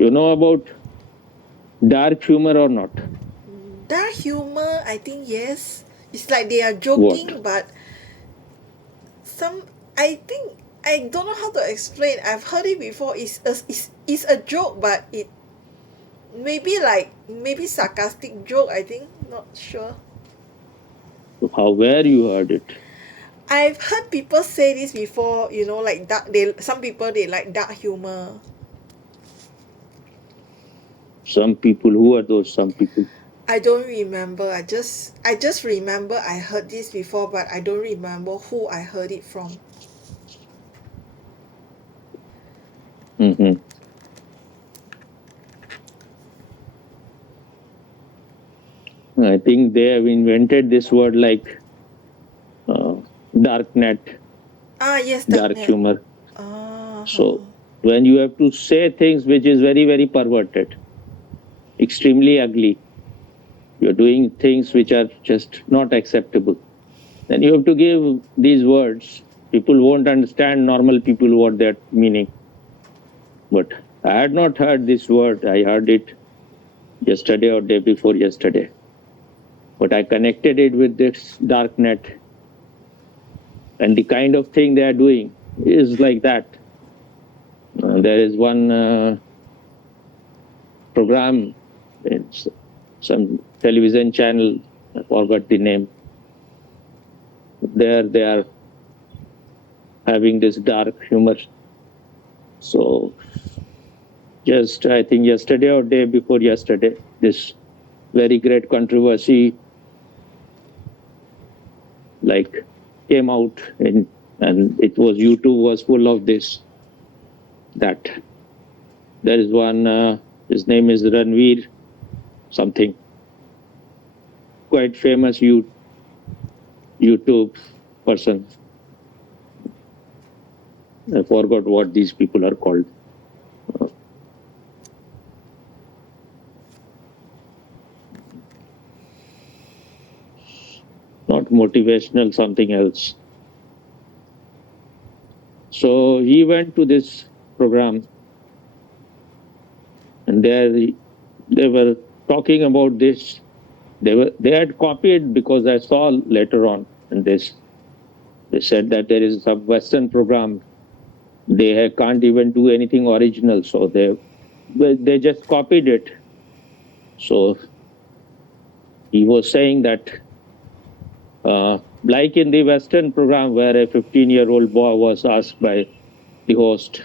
You know about dark humor or not? Dark humor, I think yes. It's like they are What? joking, but some I think I don't know how to explain. I've heard it before. It's a joke, but it maybe sarcastic joke. I think not sure. How, where you heard it? I've heard people say this before. You know, like dark. They some people they like dark humor. Some people, who are those some people? I don't remember. I just remember I heard this before, but I don't remember who I heard it from. Hmm. I think they have invented this word like uh, dark net, Ah yes, dark darknet. humor. Ah. So when you have to say things which is very, very perverted, extremely ugly, you're doing things which are just not acceptable, then you have to give these words. People won't understand, normal people, what they're meaning. But I had not heard this word. I heard it yesterday or day before yesterday. But I connected it with this dark net, and the kind of thing they are doing is like that. There is one program, it's some television channel, I forgot the name. There they are having this dark humor. So just I think yesterday or day before yesterday, this very great controversy like came out in, and it was YouTube was full of this, that there is one his name is Ranveer something, quite famous YouTube person. I forgot what these people are called. Not motivational, something else. So he went to this program, and there they were talking about this. They had copied, because I saw later on, and they said that there is some Western program. They can't even do anything original, so they just copied it. So he was saying that, like in the Western program, where a 15-year-old boy was asked by the host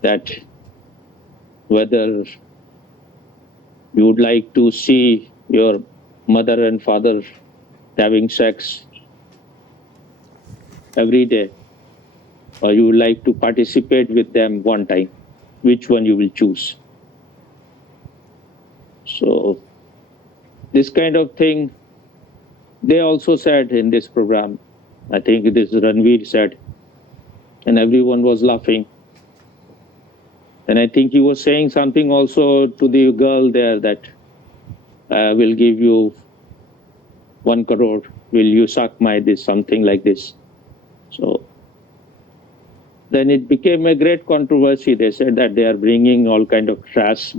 that whether you would like to see your mother and father having sex every day, or you would like to participate with them one time, which one you will choose? So this kind of thing they also said in this program. I think this Ranveer said, and everyone was laughing. And I think he was saying something also to the girl there, that I will give you 1 crore. Will you suck my this? Something like this. So then it became a great controversy. They said that they are bringing all kind of trash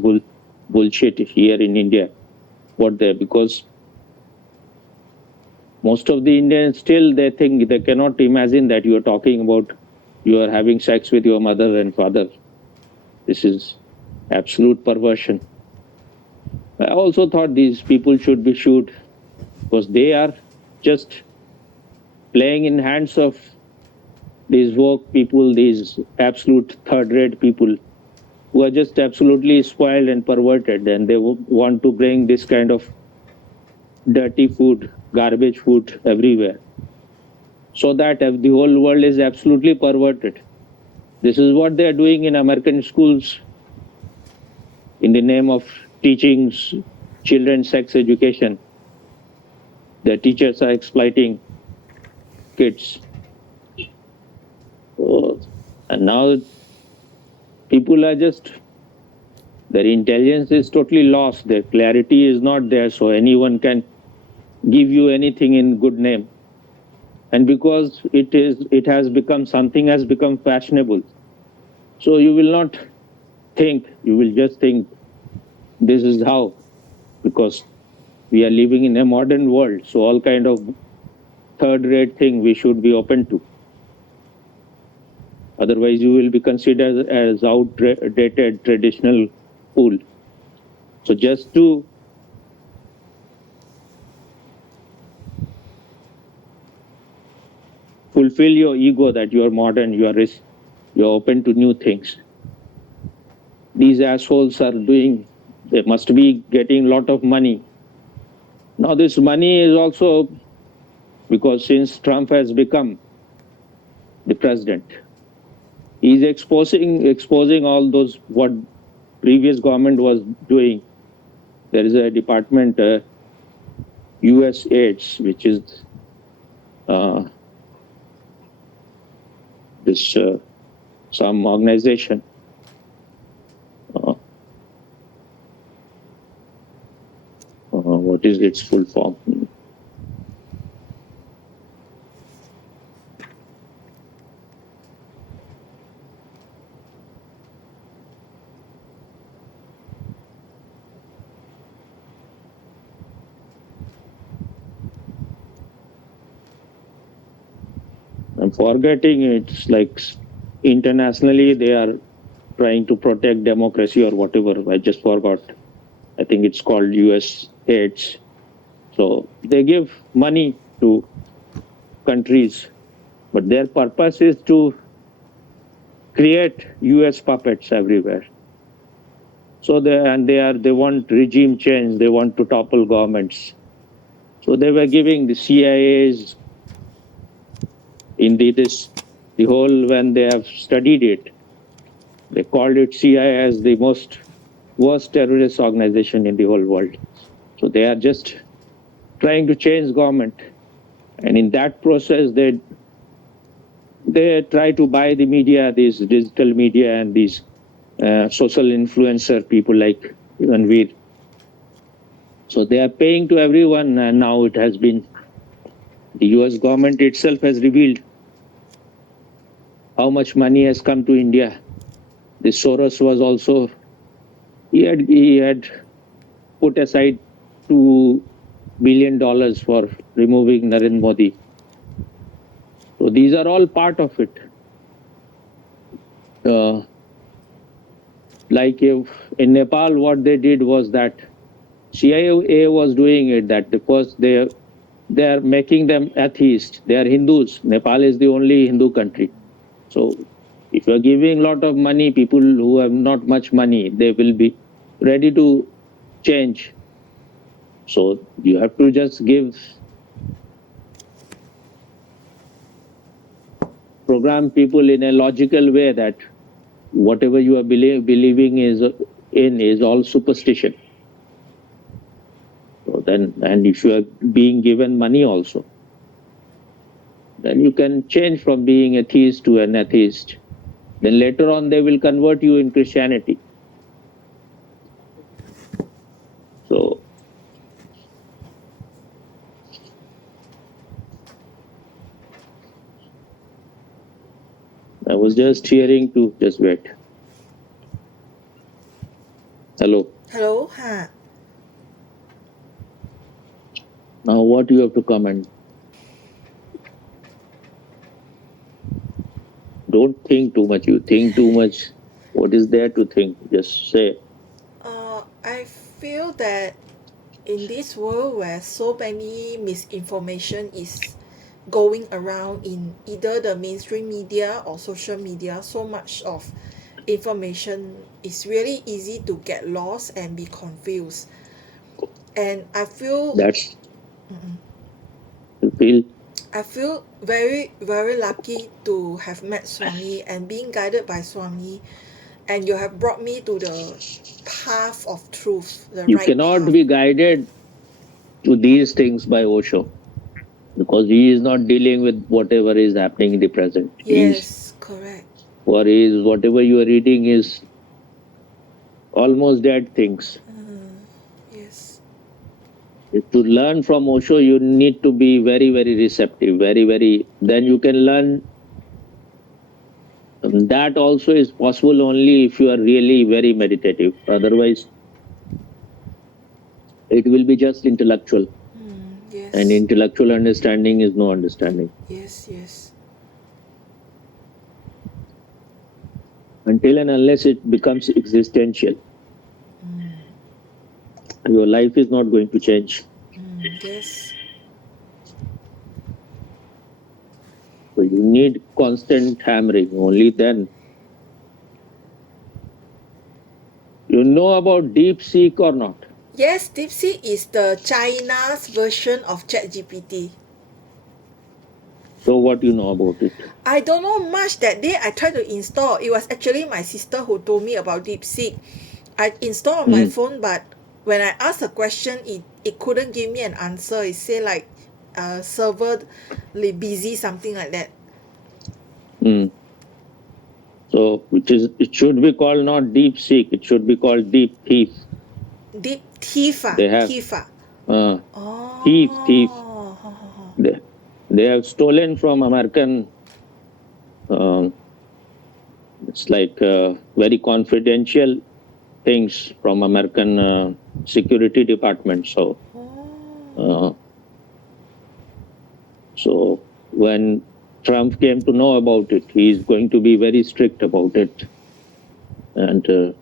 bullshit here in India. What they, because most of the Indians still they think they cannot imagine that you are talking about you are having sex with your mother and father. This is absolute perversion. I also thought these people should be shot, because they are just playing in hands of these woke people, these absolute third-rate people who are just absolutely spoiled and perverted, and they want to bring this kind of dirty food, garbage food everywhere, so that the whole world is absolutely perverted. This is what they are doing in American schools in the name of teaching children sex education. The teachers are exploiting kids. And now people are just, their intelligence is totally lost, their clarity is not there, so anyone can give you anything in good name. And because it has become something, has become fashionable, so you will not think, you will just think this is how, because we are living in a modern world, so all kind of third-rate thing we should be open to. Otherwise, you will be considered as outdated traditional fool. So just to fulfill your ego that you are modern, you are open to new things. These assholes are doing, they must be getting a lot of money. Now this money is also, because since Trump has become the president, he's exposing all those what previous government was doing. There is a department, US AIDS, which is this some organization. What is its full form? I'm forgetting. It's like internationally they are trying to protect democracy or whatever. I just forgot. I think it's called US AIDS. So they give money to countries, but their purpose is to create US puppets everywhere. So they want regime change. They want to topple governments. So they were giving the CIA's in the whole, when they have studied it, they called it CIA as the worst terrorist organization in the whole world. So they are just trying to change government, and in that process they try to buy the media, these digital media and these social influencer people like Ranveer. So they are paying to everyone, and now it has been, the US government itself has revealed how much money has come to India. This Soros was also, he had put aside $2 billion for removing Narendra Modi. So these are all part of it. Like if in Nepal, what they did was that CIA was doing it, that because they are making them atheists. They are Hindus. Nepal is the only Hindu country. So if you are giving a lot of money, people who have not much money, they will be ready to change. So you have to just program people in a logical way that whatever you are believing is all superstition. So then, and if you are being given money also, then you can change from being a theist to an atheist. Then later on they will convert you in Christianity. So I was just hearing to just wait. Hello. Hello, ha. Now what you have to comment? Don't think too much. You think too much. What is there to think? Just say. I feel that in this world where so many misinformation is going around in either the mainstream media or social media, so much of information is really easy to get lost and be confused. And I feel That's you feel. I feel very, very lucky to have met Swami and being guided by Swami, and you have brought me to the path of truth, the You right cannot path. be guided to these things by Osho, because he is not dealing with whatever is happening in the present. Yes, correct. Or is whatever you are reading is almost dead things. Yes. To learn from Osho, you need to be very, very receptive, very, very. Then you can learn That also is possible only if you are really very meditative. Otherwise, it will be just intellectual. Yes. And intellectual understanding is no understanding. Yes, yes. Until and unless it becomes existential, your life is not going to change. Yes. So you need constant hammering. Only then. You know about DeepSeek or not? Yes, DeepSeek is the China's version of ChatGPT. So what you know about it? I don't know much. That day I tried to install. It was actually my sister who told me about DeepSeek. I installed on my phone, but when I asked a question, it couldn't give me an answer. It said like server busy, something like that. Mm. So it should be called not DeepSeek. It should be called Deep Thief. Deep Thief. They have Thief. thief. Oh. They have stolen from American. It's like very confidential things from American security department. So when Trump came to know about it, he is going to be very strict about it. And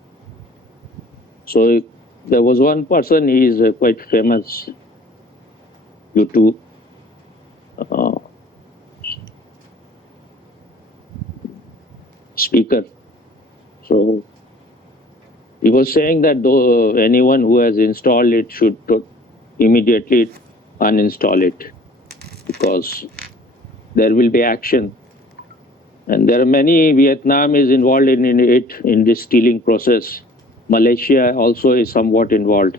so there was one person, he is quite famous YouTube speaker. So he was saying that though anyone who has installed it should immediately uninstall it, because there will be action. And there are many. Vietnam is involved in this stealing process. Malaysia also is somewhat involved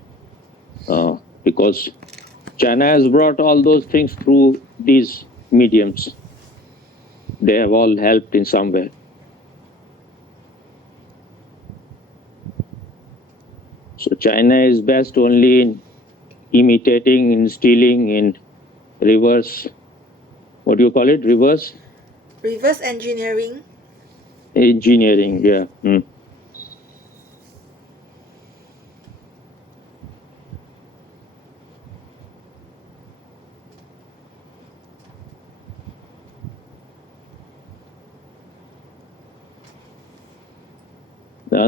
because China has brought all those things through these mediums. They have all helped in some way. So China is best only in imitating, in stealing, in reverse. What do you call it? Reverse Engineering. engineering. Yeah.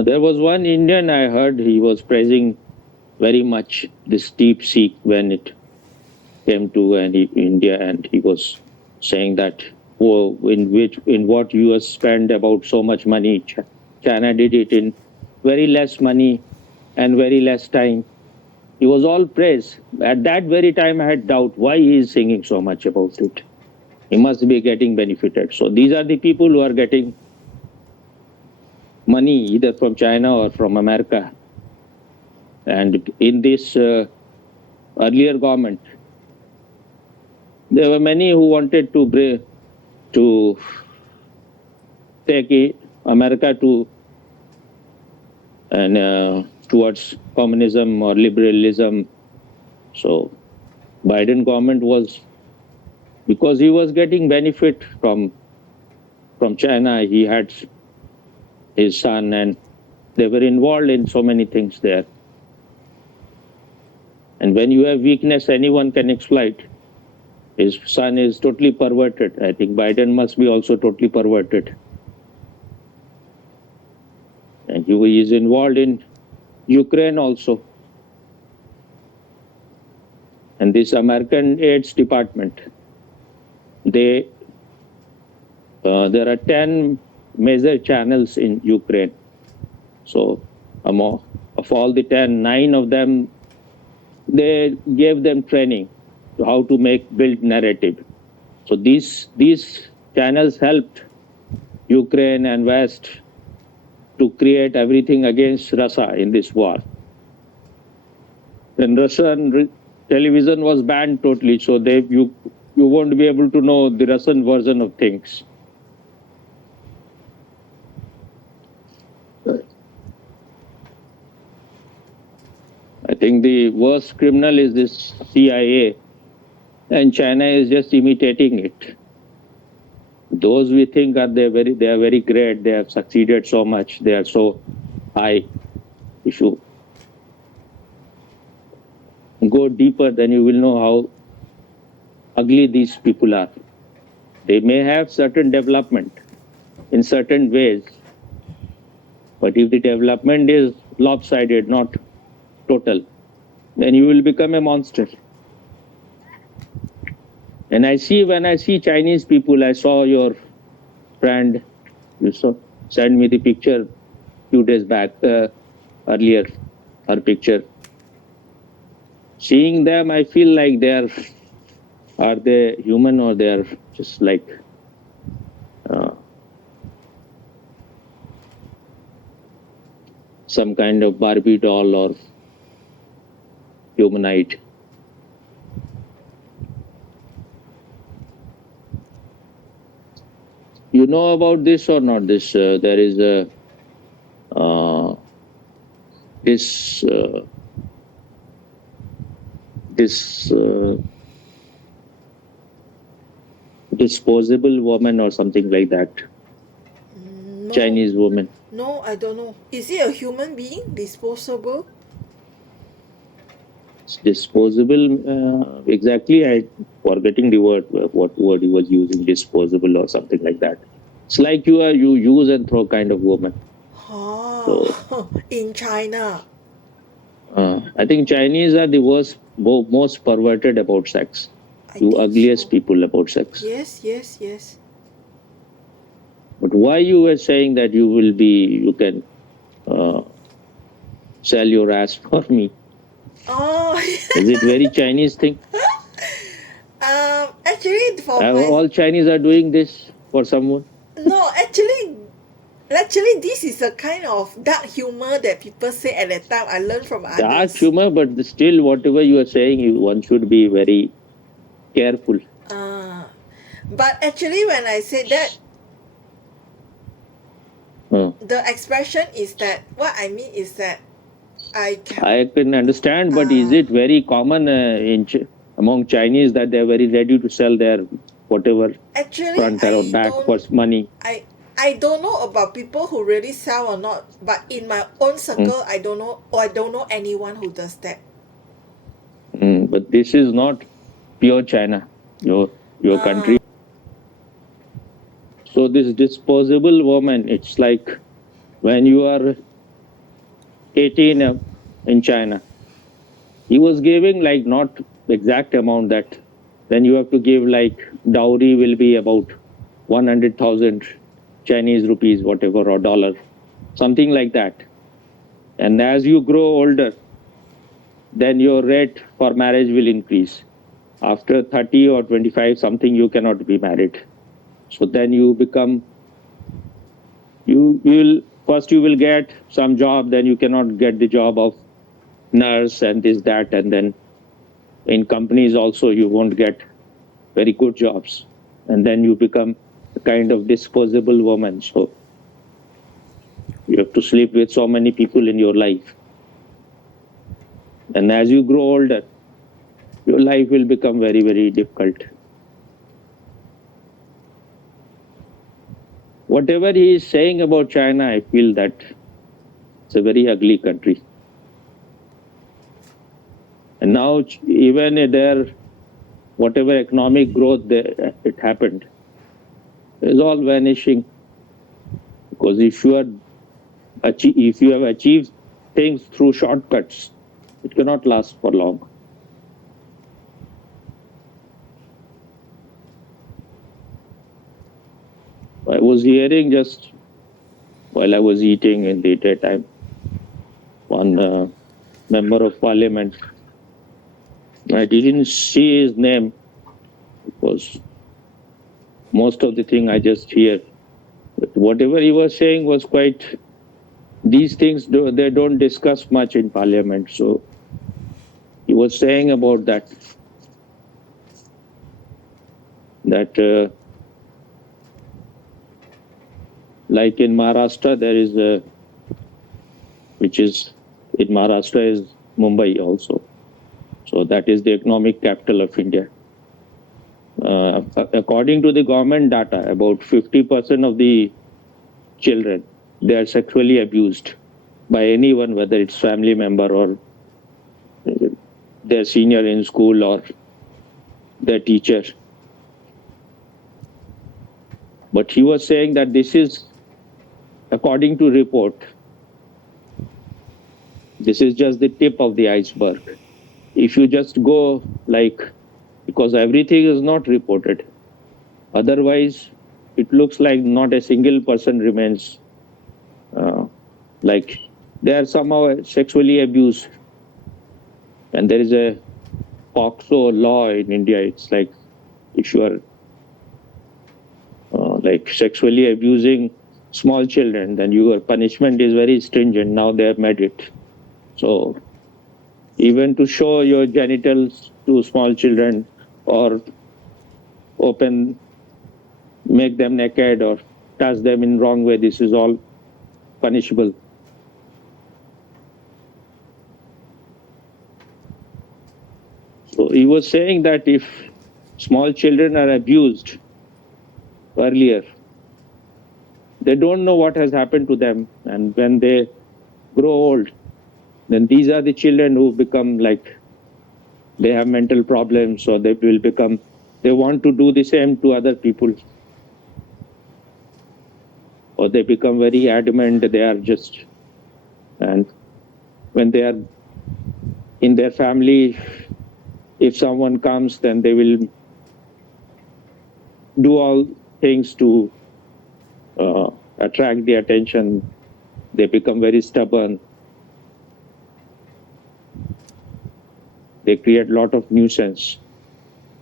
There was one Indian I heard, he was praising very much this DeepSeek when it came to India, and he was saying that in what US spent about so much money, China did it in very less money and very less time. He was all praise. At that very time, I had doubt why he is singing so much about it. He must be getting benefited. So these are the people who are getting money either from China or from America. And in this earlier government, there were many who wanted to take America to and towards communism or liberalism. So Biden government was, because he was getting benefit from China. He had his son, and they were involved in so many things there. And when you have weakness, anyone can exploit. His son is totally perverted. I think Biden must be also totally perverted. And he is involved in Ukraine also. And this American AIDS department, there are 10 major channels in Ukraine. So of all the 10, 9 of them, they gave them training to how to build narrative. So these channels helped Ukraine and West to create everything against Russia in this war. And Russian television was banned totally, so you won't be able to know the Russian version of things. I think the worst criminal is this CIA, and China is just imitating it. Those we think are they are very great. They have succeeded so much. They are so high. If you go deeper, then you will know how ugly these people are. They may have certain development in certain ways, but if the development is lopsided, not total, then you will become a monster. And when I see Chinese people, I saw your friend, you send me the picture few days back, earlier, her picture. Seeing them, I feel like are they human or they are just like some kind of Barbie doll or humanoid. You know about this or not? There is a this disposable woman or something like that. No. Chinese woman. No, I don't know. Is it a human being? Disposable? It's disposable. Exactly, I forgetting the word. What word he was using? Disposable or something like that. It's like you use and throw kind of woman. Oh, in China. I think Chinese are the most perverted about sex. I You think ugliest so. people about sex. Yes. But why you were saying that you can sell your ass for me? Oh. Is it very Chinese thing? Actually, for my All Chinese are doing this for someone? no, actually, this is a kind of dark humor that people say at that time. I learned from Dark others. humor, but still, whatever you are saying, one should be very careful. But actually, when I say that, the expression is that what I mean is that I can understand, but is it very common among Chinese that they are very ready to sell their whatever actually front or back for money? I don't know about people who really sell or not, but in my own circle, I don't know anyone who does that. But this is not pure China, your country. So this disposable woman, it's like when you are 18 in China, he was giving like not exact amount that then you have to give like dowry will be about 100,000 Chinese rupees, whatever, or dollar, something like that. And as you grow older, then your rate for marriage will increase. After 30 or 25 something, you cannot be married. So then you will get some job, then you cannot get the job of nurse and this, that, and then in companies also you won't get very good jobs. And then you become a kind of disposable woman. So you have to sleep with so many people in your life. And as you grow older, your life will become very, very difficult. Whatever he is saying about China, I feel that it's a very ugly country. And now even there, whatever economic growth it happened, is all vanishing. Because if you have achieved things through shortcuts, it cannot last for long. I was hearing just while I was eating in the daytime, one member of parliament, I didn't see his name because most of the thing I just hear. But whatever he was saying was quite, these things, they don't discuss much in parliament. So he was saying about that like in Maharashtra, there is which is in Maharashtra is Mumbai also. So that is the economic capital of India. according to the government data, about 50% of the children, they are sexually abused by anyone, whether it's family member or their senior in school or their teacher. But he was saying that this is, according to report, this is just the tip of the iceberg. If you just go because everything is not reported, otherwise it looks like not a single person remains like they are somehow sexually abused. And there is a POCSO law in India. It's like if you are sexually abusing small children, then your punishment is very stringent. Now they have made it. So even to show your genitals to small children or make them naked or touch them in wrong way, this is all punishable. So he was saying that if small children are abused earlier, they don't know what has happened to them, and when they grow old, then these are the children who become they have mental problems, or they want to do the same to other people, or they become very adamant. And when they are in their family, if someone comes, then they will do all things to attract the attention. They become very stubborn. They create a lot of nuisance.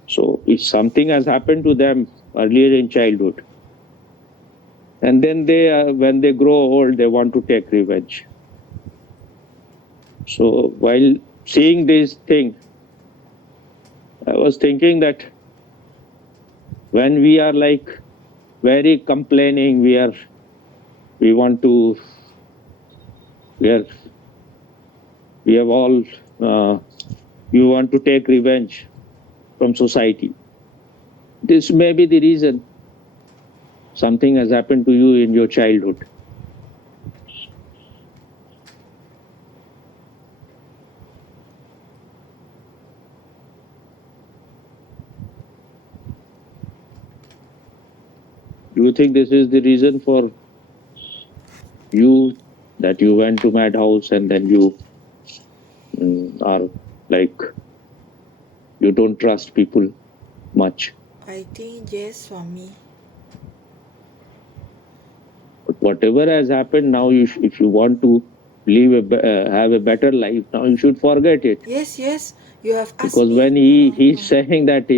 So if something has happened to them earlier in childhood, and then when they grow old, they want to take revenge. So while seeing this thing, I was thinking that when we are very complaining, we want to take revenge from society. This may be the reason something has happened to you in your childhood. Do you think this is the reason for you that you went to madhouse and then you are you don't trust people much? I think yes for me. But whatever has happened now, if you want to have a better life, now you should forget it. Yes, you have asked Because me. when he's saying that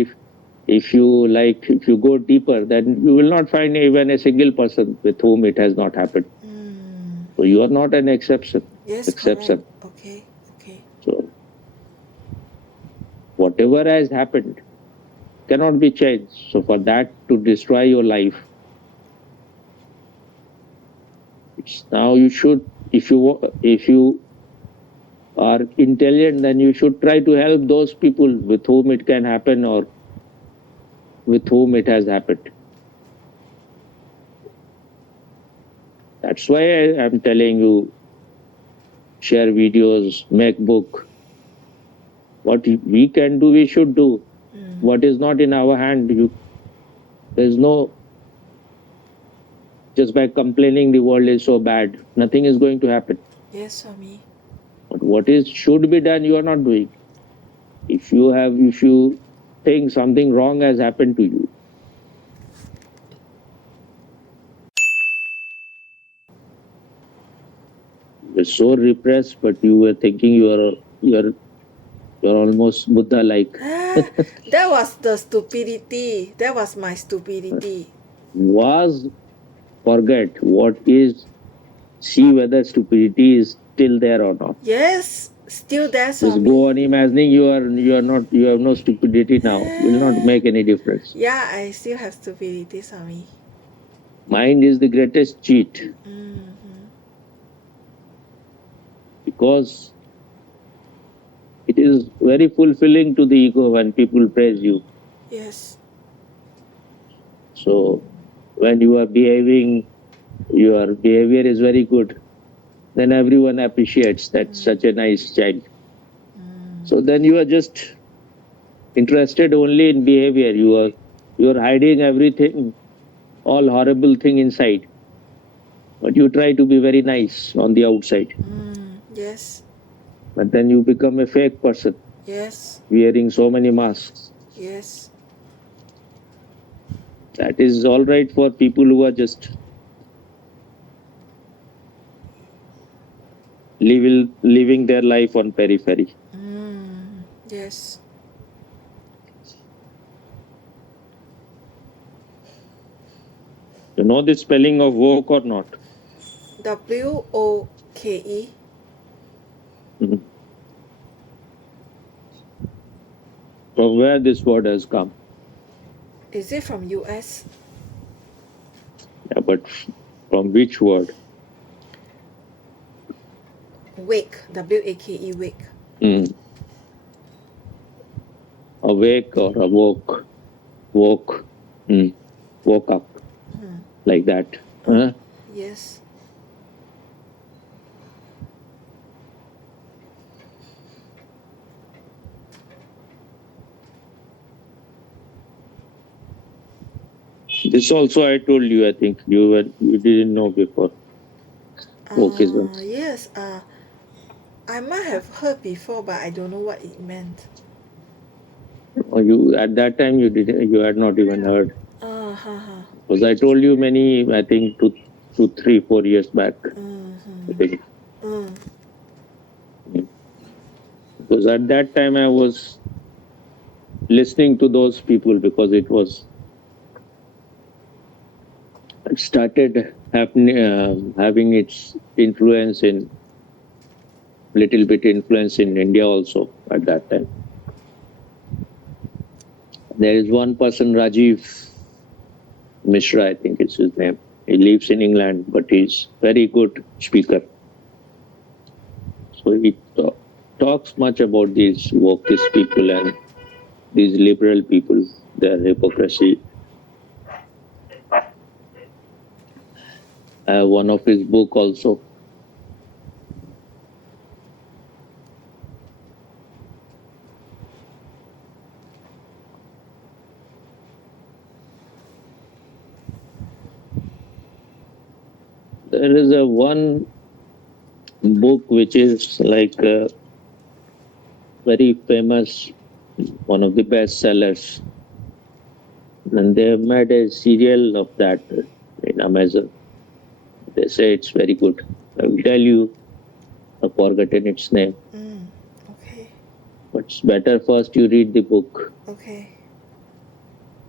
if you go deeper, then you will not find even a single person with whom it has not happened. So you are not an exception. Yes, Exception. correct. Okay. So whatever has happened cannot be changed. So for that to destroy your life, now you should, if you are intelligent, then you should try to help those people with whom it can happen or with whom it has happened. That's why I'm telling you, share videos, make book. What we can do, we should do. What is not in our hand, there's no, just by complaining the world is so bad, nothing is going to happen. Yes for me. But what should be done, you are not doing. If you think something wrong has happened to you, you're so repressed, but you were thinking you're almost Buddha like. That was the stupidity. That was my stupidity. Forget what is, see whether stupidity is still there or not. Yes, still there for Just me. go on imagining you have no stupidity now. Will not make any difference. Yeah, I still have stupidity for me. Mind is the greatest cheat. Because it is very fulfilling to the ego when people praise you. Yes. So when you are behaving, your behavior is very good, then everyone appreciates that such a nice child. So then you are just interested only in behavior. You are hiding everything, all horrible thing inside. But you try to be very nice on the outside. Yes. But then you become a fake person, Yes. wearing so many masks. Yes. That is all right for people who are just living their life on periphery. Yes. You know the spelling of woke or not? WOKE. Mhm. From where this word has come? Is it from US? Yeah, but from which word? Wake. WAKE. Wake. Mm. Awake or awoke? Woke. Woke up. Like that. Huh? Yes. This also I told you, I think you didn't know before. Wokeism. Yes. I might have heard before, but I don't know what it meant. Or you at that time you had not even heard. Because I told you many, I think 3-4 years back. I think. Because at that time I was listening to those people because it started happening, having its influence in little bit influence in India also at that time. There is one person, Rajiv Mishra, I think is his name. He lives in England, but he's very good speaker. So he talks much about these wokist people and these liberal people, their hypocrisy. I have one of his book also. There is a one book which is like very famous, one of the best sellers. And they have made a serial of that in Amazon. They say it's very good. I will tell you, I've forgotten its name. Okay. But it's better first you read the book. Okay.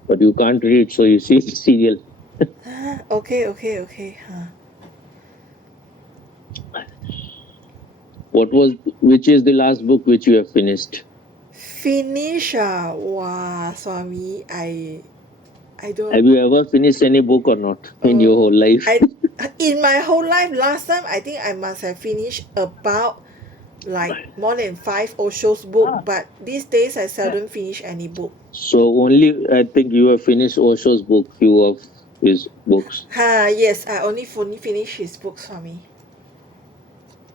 But you can't read, so you see the serial. Okay. Okay. Okay. Which is the last book which you have finished? Finish. Wow, Swami. I don't. Have you ever finished any book or not in your whole life? In my whole life, last time I think I must have finished about like more than 5 Osho's book, but these days I seldom finish any book. So only I think you have finished Osho's book, few of his books. Yes, I only finish his books, Swami.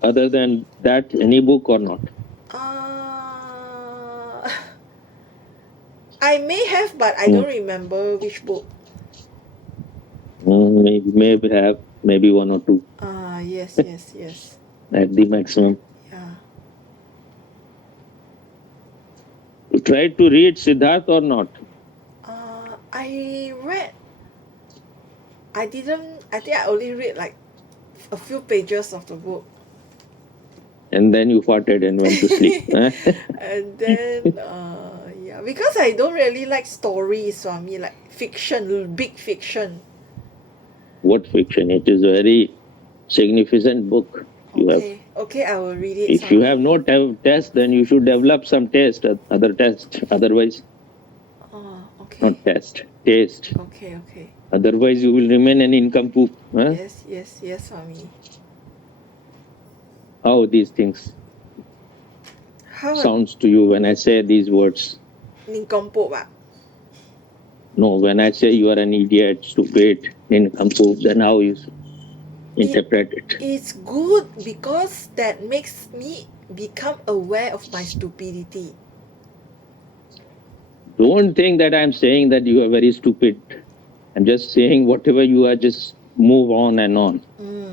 Other than that, any book or not? I may have, but I don't remember which book. Maybe have maybe one or two. Yes. At the maximum. Yeah. You tried to read Siddharth or not? I read. I didn't. I think I only read like a few pages of the book. And then you farted and went to sleep. And then, yeah, because I don't really like stories, Swami, like fiction, big fiction. What fiction? It is a very significant book. You have. Okay, I will read it. If you have no test, then you should develop some taste, other test. Otherwise, not test, taste. Okay. Otherwise, you will remain an nincompoop. Yes, Swami. How these things sounds to you when I say these words? Nincompoop. No, when I say you are an idiot, stupid, nincompoop, then how you interpret it? It's good because that makes me become aware of my stupidity. Don't think that I'm saying that you are very stupid. I'm just saying whatever you are, just move on and on.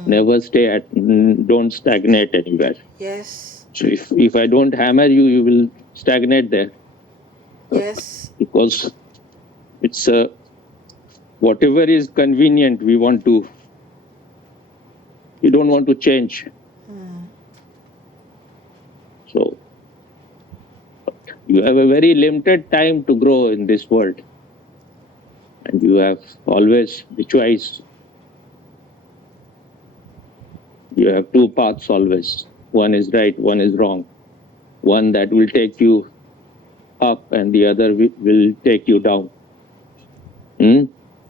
Never stay at, don't stagnate anywhere. Yes. So if I don't hammer you, you will stagnate there. Yes. Because it's whatever is convenient, we don't want to change. So you have a very limited time to grow in this world. And you have always the choice. You have two paths always. One is right, one is wrong. One that will take you up and the other will take you down.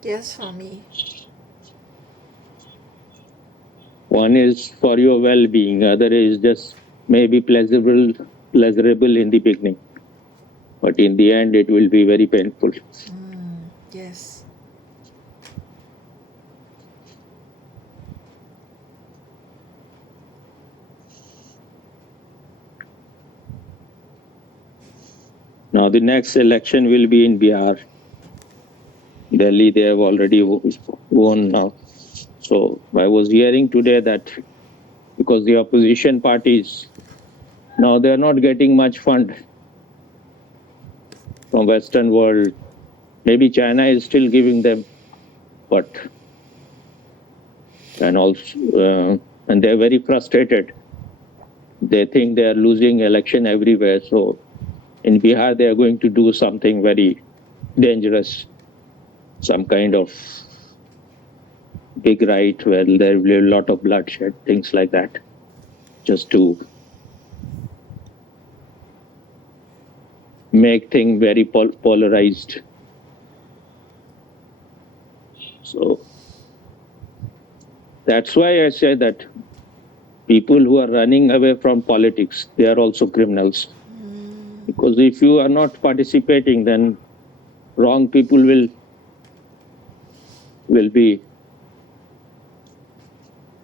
Yes, for me. One is for your well-being, other is just maybe pleasurable in the beginning. But in the end, it will be very painful. Yes. Now, the next election will be in Bihar. Delhi, they have already won now. So I was hearing today that because the opposition parties, now they are not getting much fund from Western world. Maybe China is still giving them, but and they're very frustrated. They think they are losing election everywhere. So in Bihar, they are going to do something very dangerous, some kind of big riot where there will be a lot of bloodshed, things like that, just to make things very polarized. So that's why I say that people who are running away from politics, they are also criminals. Because if you are not participating, then wrong people will be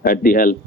at the help.